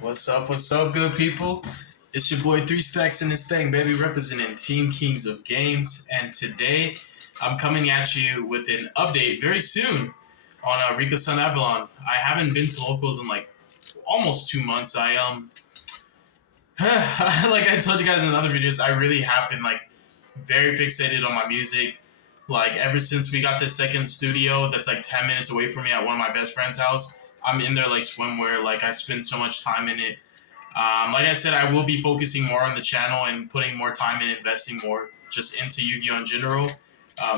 What's up, good people? It's your boy Three Stacks in this thing, baby, representing Team Kings of Games. And today, I'm coming at you with an update very soon on Rika Avalon. I haven't been to locals in like almost 2 months. Like I told you guys in other videos, I really have been like very fixated on my music. Like ever since we got this second studio that's like 10 minutes away from me at one of my best friend's house. I'm in there like swimwear. Like I spend so much time in it. Like I said, I will be focusing more on the channel and putting more time and investing more just into Yu-Gi-Oh in general.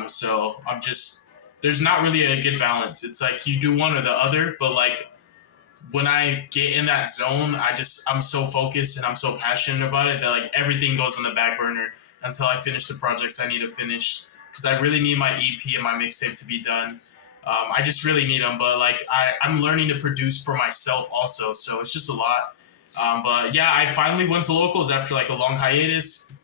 So I'm just there's not really a good balance. It's like you do one or the other, but like when I get in that zone, I'm so focused and I'm so passionate about it that like everything goes on the back burner until I finish the projects I need to finish because I really need my EP and my mixtape to be done. I just really need them, but like I'm learning to produce for myself also, so it's just a lot. But yeah, I finally went to locals after like a long hiatus.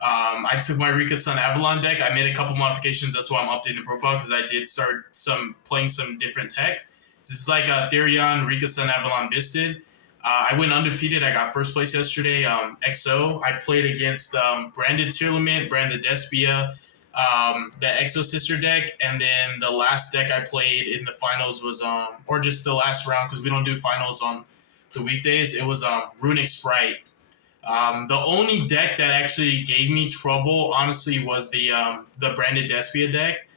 I took my Rika Avalon deck. I made a couple modifications. That's why I'm updating the profile because I did start playing some different techs. This is like a Therion Rika Avalon BYSTIAL. I went undefeated. I got first place yesterday. XO. I played against Branded Tearlament, Branded Despia, the Exo Sister deck, and then the last deck I played in the finals was or just the last round because we don't do finals on the weekdays. It was Runic Sprite. The only deck that actually gave me trouble, honestly, was the Branded Despia deck,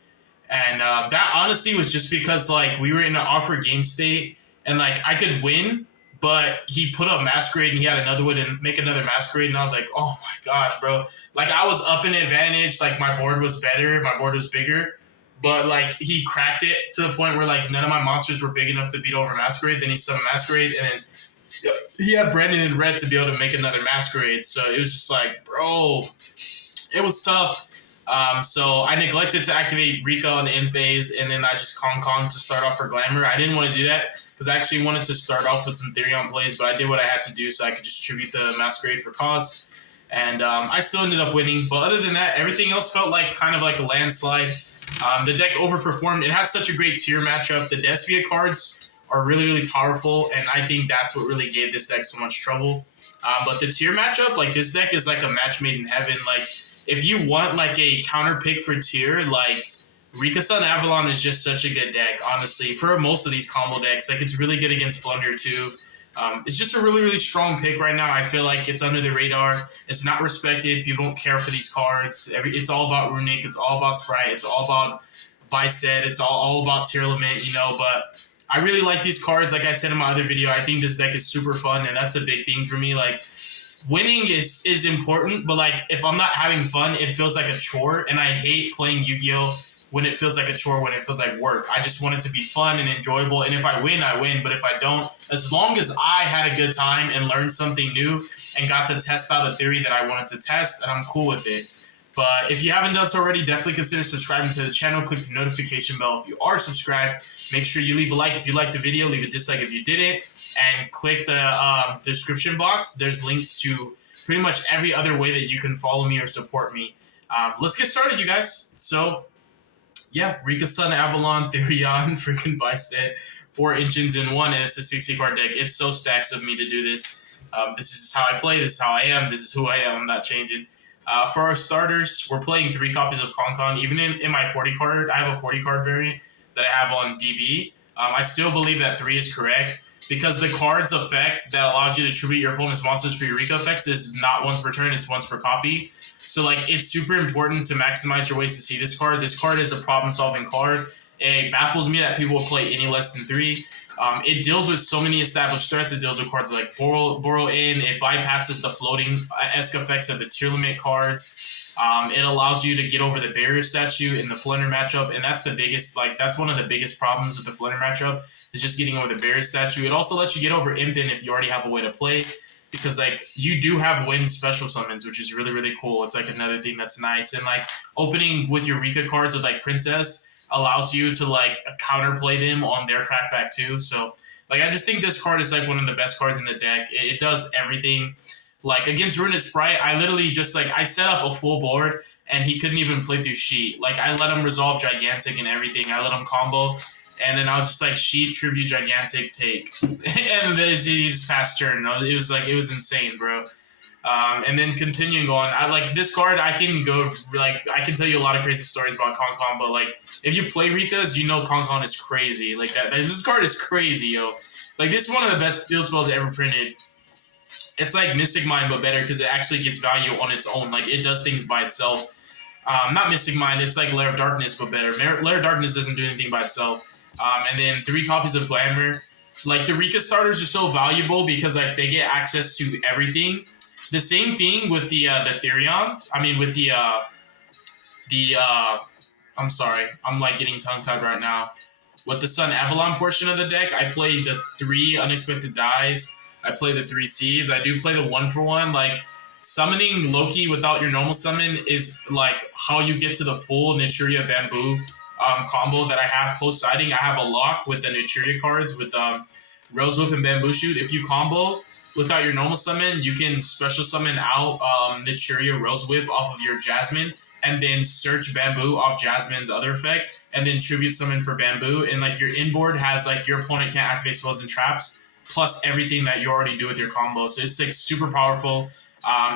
and that honestly was just because like we were in an awkward game state, and like I could win, but he put up Masquerade and he had another one and make another Masquerade, and I was like, oh my gosh, bro. Like I was up in advantage, like my board was better, my board was bigger, but like he cracked it to the point where like none of my monsters were big enough to beat over Masquerade. Then he summoned Masquerade, and then he had Brandon in red to be able to make another Masquerade. So it was just like, bro, it was tough. So I neglected to activate Rika on the end phase, and then I just Kong to start off for Glamour. I didn't want to do that because I actually wanted to start off with some Therion plays, but I did what I had to do so I could just tribute the Masquerade for cause. And I still ended up winning. But other than that, everything else felt like kind of like a landslide. The deck overperformed. It has such a great tier matchup. The Despia cards are really, really powerful, and I think that's what really gave this deck so much trouble. But the tier matchup, like this deck is like a match made in heaven. Like if you want like a counter pick for tier, like Rika Avalon is just such a good deck, honestly, for most of these combo decks. Like it's really good against Flunder too. It's just a really, really strong pick right now. I feel like it's under the radar. It's not respected. People don't care for these cards. It's all about Runic. It's all about Sprite. It's all about Bicep. It's all about Tearlament, you know. But I really like these cards. Like I said in my other video, I think this deck is super fun, and that's a big thing for me. Like winning is important, but like if I'm not having fun, it feels like a chore, and I hate playing Yu-Gi-Oh! When it feels like a chore, when it feels like work. I just want it to be fun and enjoyable, and if I win, I win, but if I don't, as long as I had a good time and learned something new and got to test out a theory that I wanted to test, and I'm cool with it. But if you haven't done so already, definitely consider subscribing to the channel. Click the notification bell if you are subscribed. Make sure you leave a like if you liked the video, leave a dislike if you didn't, and click the description box. There's links to pretty much every other way that you can follow me or support me. Let's get started, you guys. So yeah, Rika Avalon, Therion, freaking Bicep, 4 engines in one, and it's a 60 card deck. It's so stacks of me to do this. This is how I play, this is how I am, this is who I am, I'm not changing. For our starters, we're playing 3 copies of Kong. Even in my 40 card, I have a 40 card variant that I have on DB. I still believe that 3 is correct because the card's effect that allows you to tribute your opponent's monsters for your Rika effects is not once per turn, it's once per copy. So, like, it's super important to maximize your ways to see this card. This card is a problem-solving card. It baffles me that people will play any less than 3. It deals with so many established threats. It deals with cards like Burrow In. It bypasses the floating esque effects of the tier limit cards. It allows you to get over the barrier statue in the Flunder matchup, and that's the biggest, like, that's one of the biggest problems with the Flunder matchup is just getting over the barrier statue. It also lets you get over Impin if you already have a way to play. Because, like, you do have wind special summons, which is really, really cool. It's, like, another thing that's nice. And, like, opening with your Rika cards with, like, Princess allows you to, like, counterplay them on their crackback, too. So, like, I just think this card is, like, one of the best cards in the deck. It does everything. Like, against Runic Sprite, I literally just, like, I set up a full board, and he couldn't even play through Sheet. Like, I let him resolve Gigantic and everything. I let him combo. And then I was just like, sheet, tribute, gigantic, take. And then he just passed turn. It was like, it was insane, bro. And then continuing on, I like this card. I can go like I can tell you a lot of crazy stories about Concon, but like if you play Rikkas, you know Concon is crazy. Like that, this card is crazy, yo. Like this is one of the best field spells ever printed. It's like Mystic Mind, but better because it actually gets value on its own. Like it does things by itself. Not Mystic Mind. It's like Lair of Darkness, but better. Lair of Darkness doesn't do anything by itself. And then 3 copies of Glamour. Like the Rika starters are so valuable because like they get access to everything. The same thing with the Therions. I mean, with the I'm sorry, I'm like getting tongue-tied right now. With the SUNAVALON portion of the deck, I play the 3 Unexpected Dies. I play the 3 Seeds. I do play the 1-for-1. Like, summoning Loki without your normal summon is like how you get to the full Naturia Bamboo combo that I have post-sighting. I have a lock with the Naturia cards with Rose Whip and Bamboo Shoot. If you combo without your normal summon, you can special summon out Naturia Rose Whip off of your Jasmine, and then search Bamboo off Jasmine's other effect, and then tribute summon for Bamboo. And like your inboard has like your opponent can't activate spells and traps, plus everything that you already do with your combo. So it's like super powerful.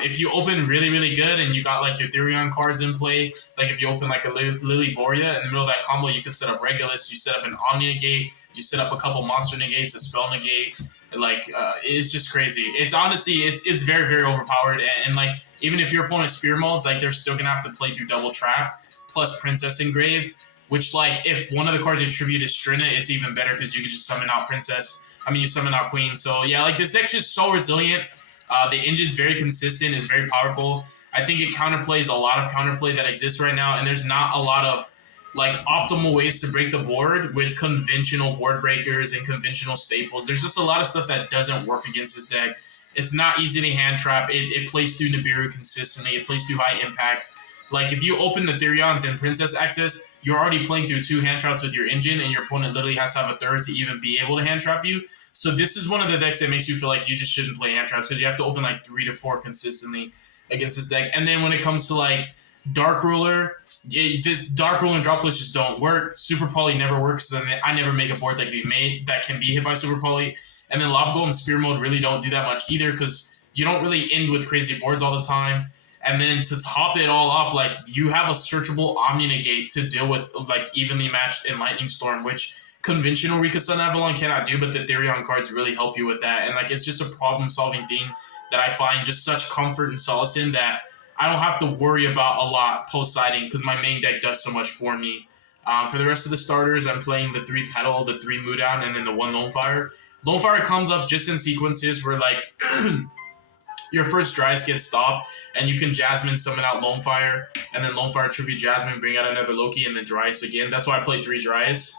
If you open really, really good and you got like your Therion cards in play, like if you open like a Lily Borea in the middle of that combo, you can set up Regulus, you set up an Omni Negate, you set up a couple Monster Negates, a Spell Negate. Like it's just crazy. It's honestly it's very, very overpowered, and like even if your opponent spear molds, like they're still gonna have to play through Double Trap plus Princess Engrave, which like if one of the cards you tribute is Strina, it's even better because you can just summon out Princess. I mean you summon out Queen. So yeah, like this deck's just so resilient. The engine's very consistent, is very powerful. I think it counterplays a lot of counterplay that exists right now, and there's not a lot of like optimal ways to break the board with conventional board breakers and conventional staples. There's just a lot of stuff that doesn't work against this deck. It's not easy to hand trap. It plays through Nibiru consistently. It plays through high impacts. Like if you open the Therions and Princess access, you're already playing through 2 hand traps with your engine, and your opponent literally has to have a 3rd to even be able to hand trap you. So this is one of the decks that makes you feel like you just shouldn't play hand traps because you have to open like 3 to 4 consistently against this deck. And then when it comes to like Dark Ruler, this Dark Ruler and Drop List just don't work. Super Poly never works, and I never make a board that can be hit by Super Poly. And then Lava Golem and Spear Mode really don't do that much either because you don't really end with crazy boards all the time. And then to top it all off, like you have a searchable Omni Negate to deal with like evenly matched in Lightning Storm, which conventional Rika SUNAVALON cannot do, but the Therion cards really help you with that. And like it's just a problem-solving thing that I find just such comfort and solace in that I don't have to worry about a lot post-sighting because my main deck does so much for me. For the rest of the starters, I'm playing the 3 Petal, the 3 Moodown, and then the 1 Lone Fire. Lone Fire comes up just in sequences where like your first Dryas gets stopped, and you can Jasmine summon out Lone Fire, and then Lone Fire tribute Jasmine, bring out another Loki, and then Dryas again. That's why I play 3 Dryas.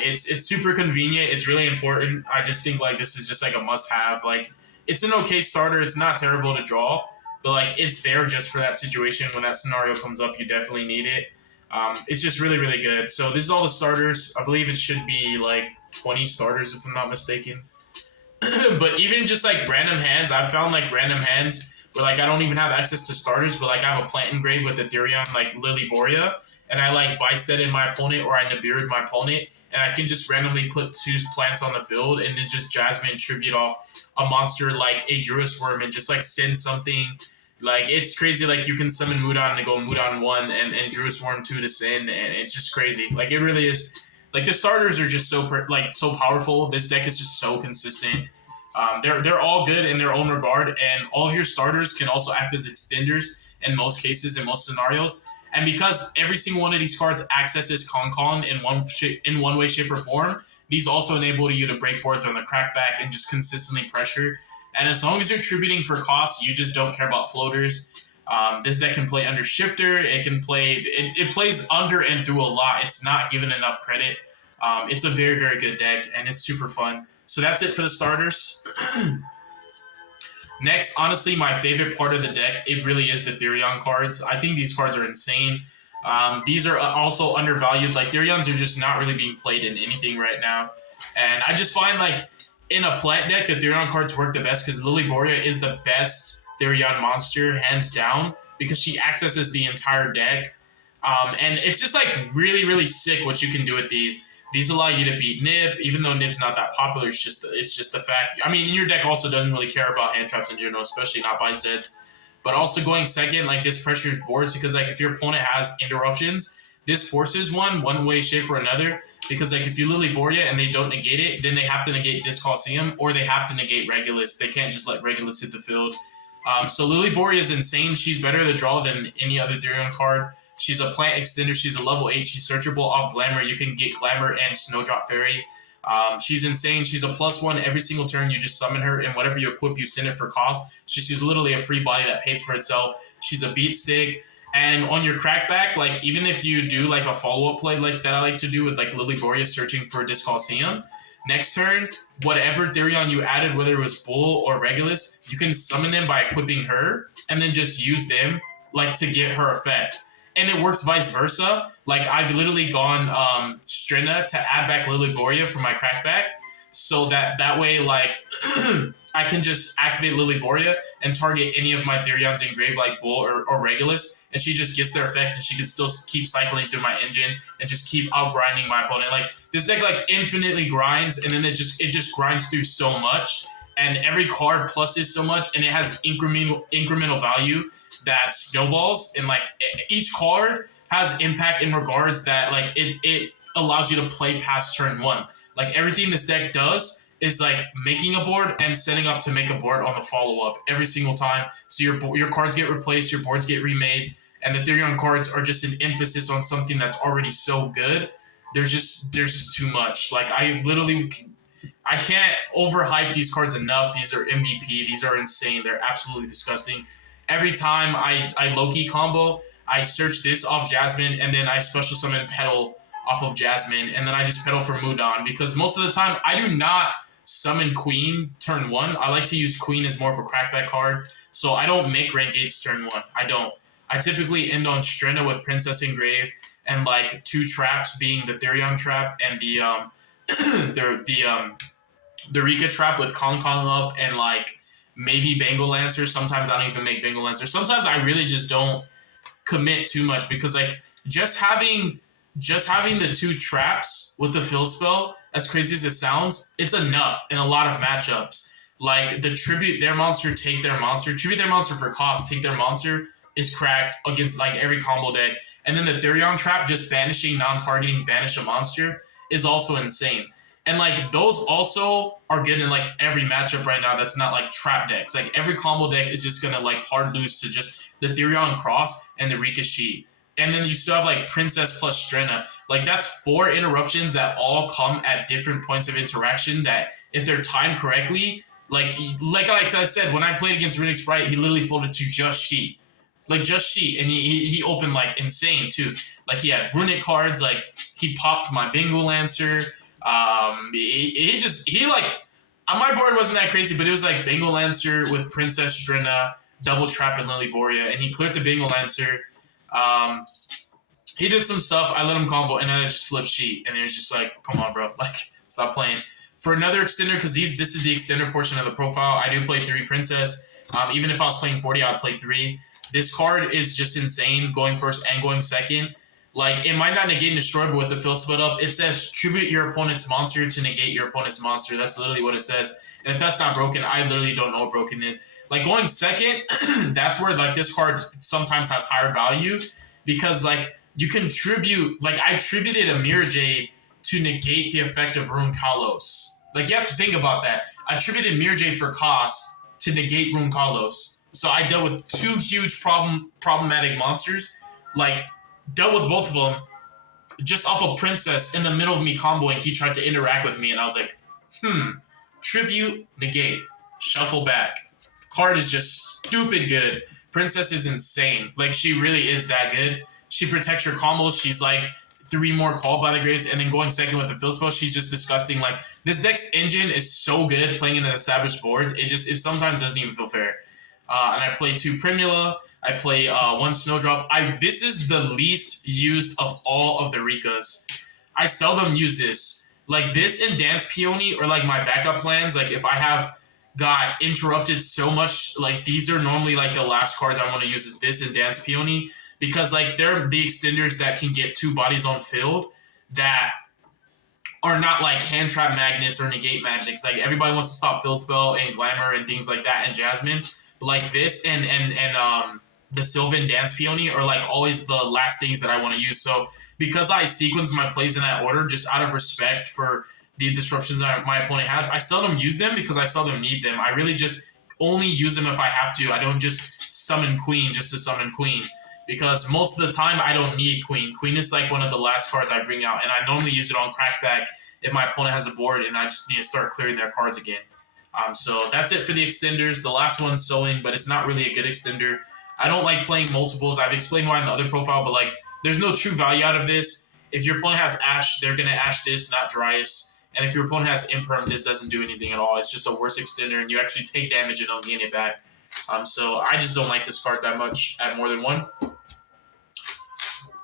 It's super convenient. It's really important. I just think like this is just like a must-have. Like it's an okay starter. It's not terrible to draw, but like it's there just for that situation. When that scenario comes up, you definitely need it. It's just really, really good. So this is all the starters. I believe it should be like 20 starters if I'm not mistaken. But even just like random hands, I've found like random hands where like I don't even have access to starters, but like I have a plant engrave with the Therion, like Lily Borea, and I like BYSTIAL in my opponent or I Nibiru'd my opponent, and I can just randomly put 2 plants on the field and then just Jasmine tribute off a monster like a Druid Worm and just like send something. Like it's crazy. Like you can summon Moodown to go Moodown 1 and Druid Worm 2 to send, and it's just crazy. Like it really is. Like the starters are just so so powerful. This deck is just so consistent. They're all good in their own regard, and all of your starters can also act as extenders in most cases, in most scenarios. And because every single one of these cards accesses Concon in one way, shape, or form, these also enable you to break boards on the crackback and just consistently pressure. And as long as you're tributing for costs, you just don't care about floaters. This deck can play under Shifter. It can play. It plays under and through a lot. It's not given enough credit. It's a very, very good deck, and it's super fun. So that's it for the starters. Next, honestly, my favorite part of the deck, it really is the Therion cards. I think these cards are insane. These are also undervalued. Like, Therions are just not really being played in anything right now. And I just find, like, in a plant deck, the Therion cards work the best because Lily Borea is the best Therion monster, hands down, because she accesses the entire deck. And it's just, like, really, really sick what you can do with these. These allow you to beat Nip, even though Nip's not that popular. It's just the fact. I mean, your deck also doesn't really care about hand traps in general, especially not by sets. But also going second, like this pressures boards because like if your opponent has interruptions, this forces one way, shape, or another. Because like if you Lily Boria and they don't negate it, then they have to negate this Coliseum or they have to negate Regulus. They can't just let Regulus hit the field. So Lily Boria is insane. She's better to draw than any other Therion card. She's a plant extender. She's a level 8. She's searchable off Glamour. You can get Glamour and Snowdrop Fairy. She's insane. She's a +1 every single turn. You just summon her, and whatever you equip, you send it for cost. She's literally a free body that pays for itself. She's a beat stick. And on your crackback, like even if you do like a follow-up play like that I like to do with like Lily Boria searching for Disc Coliseum, next turn, whatever Therion you added, whether it was Bull or Regulus, you can summon them by equipping her and then just use them like to get her effect. And it works vice versa. Like I've literally gone Strinda to add back Lily Boria for my crackback, so that way like I can just activate Lily Boria and target any of my Therions in grave like Bull or Regulus, and she just gets their effect and she can still keep cycling through my engine and just keep out grinding my opponent. Like this deck like infinitely grinds, and then it just grinds through so much, and every card pluses so much, and it has incremental value that snowballs, and like each card has impact in regards that like it allows you to play past turn 1. Like everything this deck does is like making a board and setting up to make a board on the follow-up every single time. So your cards get replaced, your boards get remade, and the Therion cards are just an emphasis on something that's already so good. There's just too much. Like I can't overhype these cards enough. These are MVP. These are insane. They're absolutely disgusting. Every time I Loki combo, I search this off Jasmine, and then I special summon Petal off of Jasmine, and then I just Petal for Mudan, because most of the time I do not summon Queen turn 1. I like to use Queen as more of a crackback card, so I don't make rank 8s turn 1. I don't. I typically end on Strinda with Princess Engrave, and like 2 traps being the Therion trap and the Rika trap with Kong up, and like maybe Bengal Lancer. Sometimes I don't even make Bengal Lancer. Sometimes I really just don't commit too much, because like just having the 2 traps with the fill spell, as crazy as it sounds, it's enough in a lot of matchups. Like the tribute their monster, take their monster, tribute their monster for cost, take their monster is cracked against like every combo deck. And then the Therion trap, just banishing, non-targeting, banish a monster, is also insane. And like those also are good in like every matchup right now that's not like trap decks. Like every combo deck is just gonna like hard lose to just the Therion Cross and the Rika Sheet. And then you still have like Princess plus Strinda. Like that's 4 interruptions that all come at different points of interaction that if they're timed correctly, like I said, when I played against Riddick Sprite, he literally folded to just Sheet. Like just Sheet, and he opened like insane too. Like he had runic cards, like he popped my Bengal Lancer. My board wasn't that crazy, but it was like Bengal Lancer with Princess Strinda, double trap and Lily Boria, and he cleared the Bengal Lancer. He did some stuff. I let him combo, and then I just flipped Sheet, and it was just like, come on, bro, like stop playing. For another extender, because this is the extender portion of the profile, I do play 3 Princess. Even if I was playing 40, I'd play 3. This card is just insane, going first and going second. Like, it might not negate and destroy, but with the fill split up, it says tribute your opponent's monster to negate your opponent's monster. That's literally what it says. And if that's not broken, I literally don't know what broken is. Like, going second, that's where, like, this card sometimes has higher value. Because, like, you can tribute... Like, I tributed a Mirror Jade to negate the effect of Rune Kalos. Like, you have to think about that. I tributed Mirror Jade for cost to negate Rune Kalos. So I dealt with 2 huge problematic monsters. Like... dealt with both of them just off of Princess in the middle of me comboing. He tried to interact with me, and I was like, tribute, negate, shuffle back. Card is just stupid good. Princess is insane. Like, she really is that good. She protects your combos. She's like 3 more called by the Graves, and then going second with the field spell, she's just disgusting. Like, this deck's engine is so good playing in an established board. It sometimes doesn't even feel fair. And I play 2 Primula. I play 1 Snowdrop. This is the least used of all of the Rikas. I seldom use this. Like, this and Dance Peony are like my backup plans. Like, if I have got interrupted so much, like, these are normally like the last cards I want to use is this and Dance Peony. Because, like, they're the extenders that can get 2 bodies on field that are not like hand trap magnets or negate magnets. Like everybody wants to stop field spell and glamour and things like that and Jasmine, but like this and the Sylvan Dance Peony are like always the last things that I want to use. So because I sequence my plays in that order, just out of respect for the disruptions that my opponent has, I seldom use them because I seldom need them. I really just only use them if I have to. I don't just summon Queen just to summon Queen. Because most of the time, I don't need Queen. Queen is like one of the last cards I bring out, and I normally use it on Crackback if my opponent has a board and I just need to start clearing their cards again. So that's it for the extenders. The last one's Sowing, but it's not really a good extender. I don't like playing multiples. I've explained why in the other profile, but like there's no true value out of this. If your opponent has Ash, they're going to Ash this, not Dryas. And if your opponent has Imperm, this doesn't do anything at all. It's just a worse extender, and you actually take damage and don't gain it back. So I just don't like this card that much at more than one.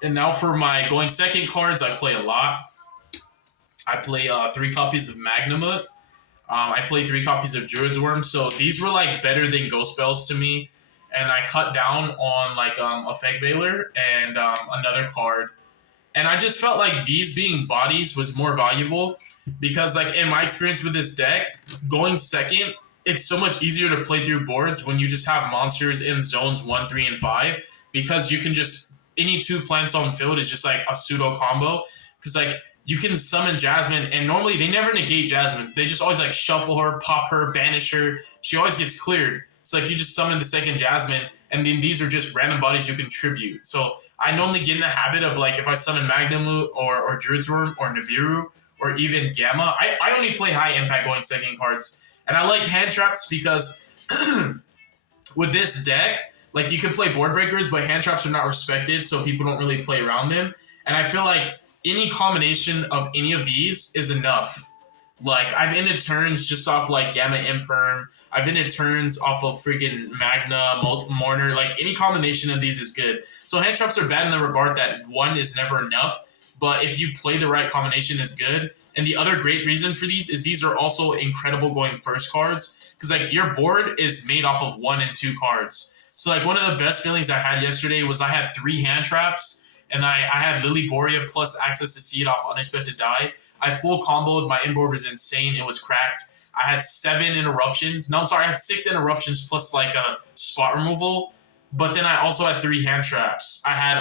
And now for my going second cards, I play a lot. I play 3 copies of Magnamut. I play 3 copies of Druid's Worm. So these were like better than Ghost Spells to me. And I cut down on like Effect Veiler and another card. And I just felt like these being bodies was more valuable because like in my experience with this deck, going second, it's so much easier to play through boards when you just have monsters in zones 1, 3, and 5 because you can just any 2 plants on field is just like a pseudo combo because like you can summon Jasmine and normally they never negate Jasmines. They just always like shuffle her, pop her, banish her. She always gets cleared. It's like you just summon the second Jasmine and then these are just random bodies you contribute. So I normally get in the habit of like if I summon Magnamut or Druid's Worm or Nibiru or even Gamma, I only play high impact going second cards. And I like hand traps because with this deck, like you can play board breakers, but hand traps are not respected, so people don't really play around them. And I feel like any combination of any of these is enough. Like I've ended turns just off like Gamma Imperm. I've ended turns off of freaking Magna, Mourner. Like any combination of these is good. So hand traps are bad in the regard that one is never enough, but if you play the right combination, it's good. And the other great reason for these is these are also incredible going first cards because like your board is made off of 1 and 2 cards. So like one of the best feelings I had yesterday was I had 3 hand traps and I had Lily Borea plus access to see it off Unexpected Die. I full comboed. My inboard was insane. It was cracked. I had 7 interruptions. No, I'm sorry. I had 6 interruptions plus like a spot removal. But then I also had 3 hand traps. I had,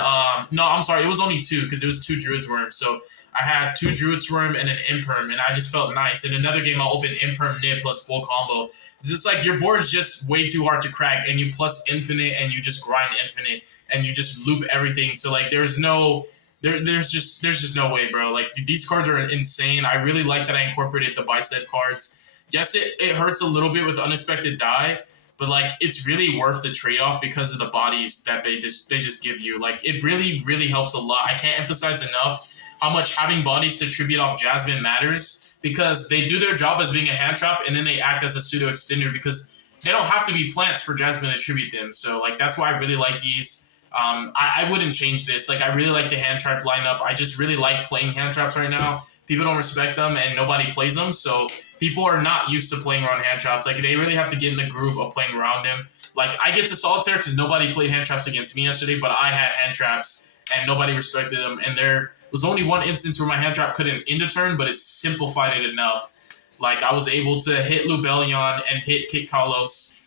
no, I'm sorry. It was only 2 because it was 2 Druid's Worms. So I had 2 Druid's Worm and an Imperm, and I just felt nice. In another game, I'll open Imperm Nib plus full combo. It's just like your board is just way too hard to crack, and you plus infinite, and you just grind infinite, and you just loop everything. So like, there's just no way, bro. Like these cards are insane. I really like that I incorporated the BYSTIAL cards. Yes, it hurts a little bit with Unexpected Die, but like it's really worth the trade-off because of the bodies that they just give you. Like it really, really helps a lot. I can't emphasize enough how much having bodies to tribute off Jasmine matters because they do their job as being a hand trap and then they act as a pseudo extender because they don't have to be plants for Jasmine to tribute them. So like that's why I really like these. I wouldn't change this. Like I really like the hand trap lineup. I just really like playing hand traps right now. People don't respect them and nobody plays them. So people are not used to playing around hand traps. Like they really have to get in the groove of playing around them. Like I get to Solitaire because nobody played hand traps against me yesterday, but I had hand traps and nobody respected them. And there was only one instance where my hand trap couldn't end a turn, but it simplified it enough. Like I was able to hit Lubellion and hit Kit Kalos,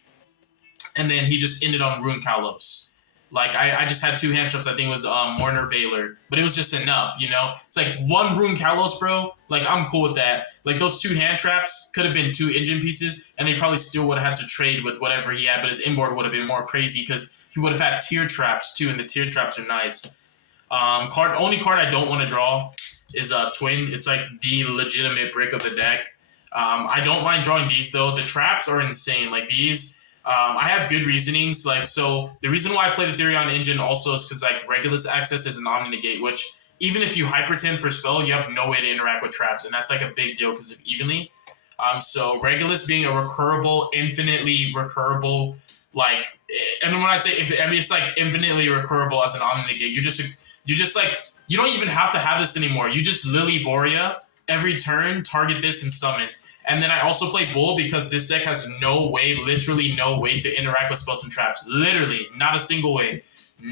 and then he just ended on Rune Kalos. Like I just had 2 hand traps. I think it was Mourner Veiler, but it was just enough, you know. It's like 1 Rune Kalos, bro. Like I'm cool with that. Like those 2 hand traps could have been 2 engine pieces, and they probably still would have had to trade with whatever he had. But his inboard would have been more crazy because he would have had tier traps too, and the tier traps are nice. Only card I don't want to draw is Twin. It's like the legitimate brick of the deck. I don't mind drawing these though. The traps are insane. Like these. I have good reasonings. Like, so the reason why I play the Therion engine also is because like Regulus access is an omni-negate, which even if you hypertend for spell, you have no way to interact with traps, and that's like a big deal because of evenly. So Regulus being a recurable, infinitely recurable, like, and when I say, I mean it's like infinitely recurable as an omni-negate. You just like you don't even have to have this anymore. You just Lily Borea every turn, target this and summon. And then I also play Bull because this deck has no way, literally no way to interact with spells and traps. Literally, not a single way.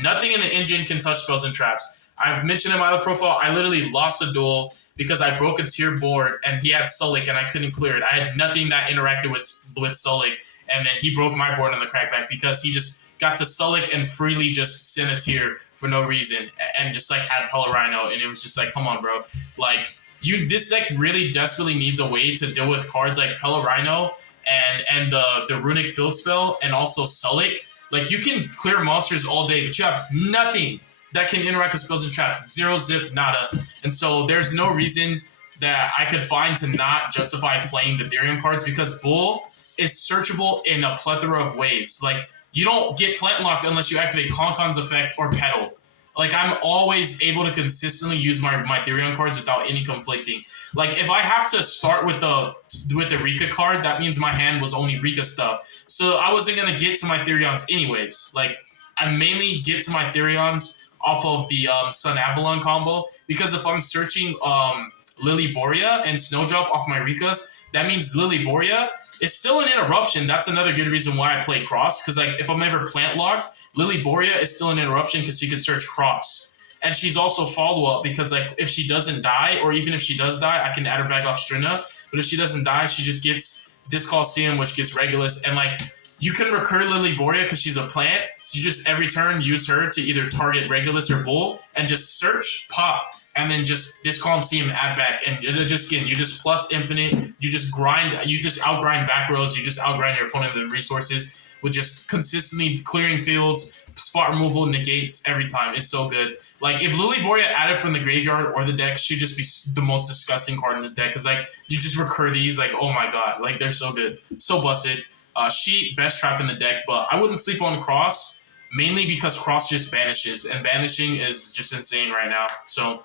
Nothing in the engine can touch spells and traps. I mentioned in my other profile, I literally lost a duel because I broke a tier board and he had Sulik and I couldn't clear it. I had nothing that interacted with Sulik, and then he broke my board on the crackback because he just got to Sulik and freely just sent a tier for no reason and just like had Pelorino, and it was just like, come on, bro. Like, this deck really desperately needs a way to deal with cards like Pelorino and the Runic Field Spell and also Sulik. Like, you can clear monsters all day, but you have nothing that can interact with spells and traps. Zero, zip, nada. And so there's no reason that I could find to not justify playing the Therion cards, because Bull is searchable in a plethora of ways. Like, you don't get plant locked unless you activate Concon's effect or Petal. Like, I'm always able to consistently use my Therion cards without any conflicting. Like, if I have to start with the Rika card, that means my hand was only Rika stuff. So I wasn't going to get to my Therions anyways. Like, I mainly get to my Therions off of the SUNAVALON combo, because if I'm searching Lily Borea and Snowdrop off my Rikas, that means Lily Borea is still an interruption. That's another good reason why I play Cross, because like if I'm ever plant locked, Lily Borea is still an interruption because she could search Cross. And she's also follow-up because like if she doesn't die, or even if she does die, I can add her back off Strina. But if she doesn't die, she just gets Disc Coliseum, which gets Regulus. And like, you can recur Lily Borea because she's a plant, so you just every turn use her to either target Regulus or Bull and just search, pop, and then just Disc Coliseum, add back, and you just plus infinite, you just outgrind back rows, you just outgrind your opponent with resources with just consistently clearing fields, spot removal, negates every time. It's so good. Like, if Lily Borea added from the graveyard or the deck, she'd just be the most disgusting card in this deck, because like you just recur these, like, oh my god, like they're so good, so busted. Sheet, best trap in the deck, but I wouldn't sleep on Cross, mainly because Cross just banishes, and banishing is just insane right now. So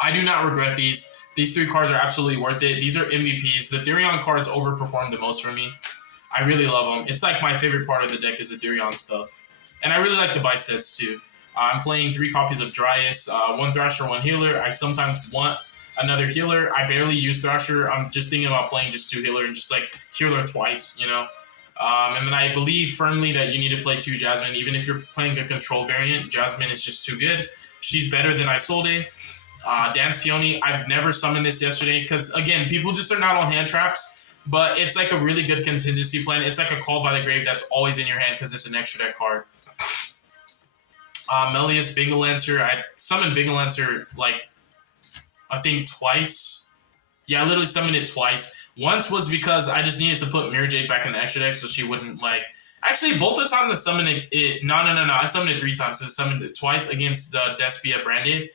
I do not regret these. These three cards are absolutely worth it. These are MVPs. The Therion cards overperform the most for me. I really love them. It's like my favorite part of the deck is the Therion stuff. And I really like the buy sets too. I'm playing 3 copies of Dryas, 1 Thrasher, 1 Healer. I sometimes want another healer. I barely use Thrasher. I'm just thinking about playing just 2 healer and just like healer twice, you know. And then I believe firmly that you need to play 2 Jasmine. Even if you're playing a control variant, Jasmine is just too good. She's better than Isolde. Dance Peony, I've never summoned this yesterday because, again, people just are not on hand traps, but it's like a really good contingency plan. It's like a Call by the Grave that's always in your hand because it's an extra deck card. Melius, Bingle Lancer. I summoned Bingle Lancer like, I think twice. Yeah, I literally summoned it twice. Once was because I just needed to put Mirror Jade back in the extra deck so she wouldn't like... Actually, both the times I summoned it... No. I summoned it 3 times. I summoned it twice against the Despia branded.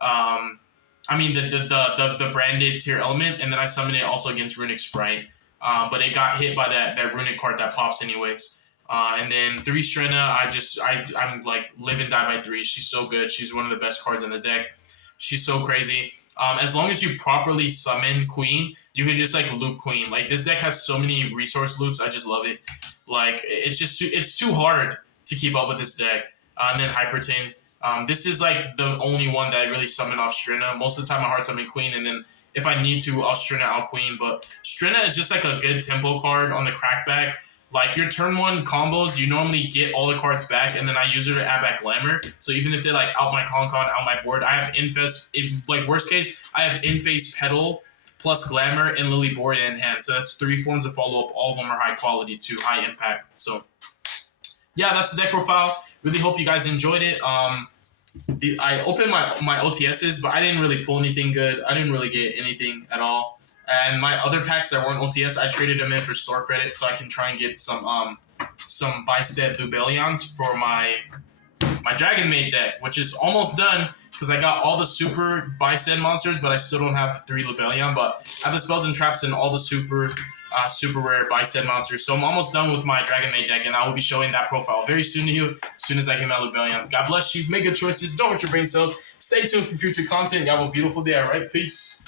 I mean the branded tier element, and then I summoned it also against Runic Sprite. But it got hit by that Runic card that pops anyways. And then 3 Strena, I'm like live and die by 3. She's so good. She's one of the best cards in the deck. She's so crazy. As long as you properly summon Queen, you can just like loop Queen. Like, this deck has so many resource loops. I just love it. Like, it's too hard to keep up with this deck. And then Hypertin. This is like the only one that I really summon off Strena. Most of the time I hard summon Queen, and then if I need to, I'll Strena out Queen. But Strena is just like a good tempo card on the crackback. Like, your turn 1 combos, you normally get all the cards back, and then I use her to add back Glamour. So even if they like out my Concon, out my board, I have Infest. Like, worst case, I have Inface Petal plus Glamour and Lily Borea in hand. So that's 3 forms of follow-up. All of them are high quality too, high impact. So yeah, that's the deck profile. Really hope you guys enjoyed it. I opened my OTSs, but I didn't really pull anything good. I didn't really get anything at all. And my other packs that weren't OTS, I traded them in for store credit so I can try and get some BYSTIAL Lubellions for my Dragon Maid deck, which is almost done because I got all the super BYSTIAL monsters, but I still don't have the 3 Lubellion. But I have the spells and traps and all the super rare BYSTIAL monsters. So I'm almost done with my Dragon Maid deck, and I will be showing that profile very soon to you as soon as I get my Lubellions. God bless you. Make good choices. Don't hurt your brain cells. Stay tuned for future content. Y'all have a beautiful day. All right? Peace.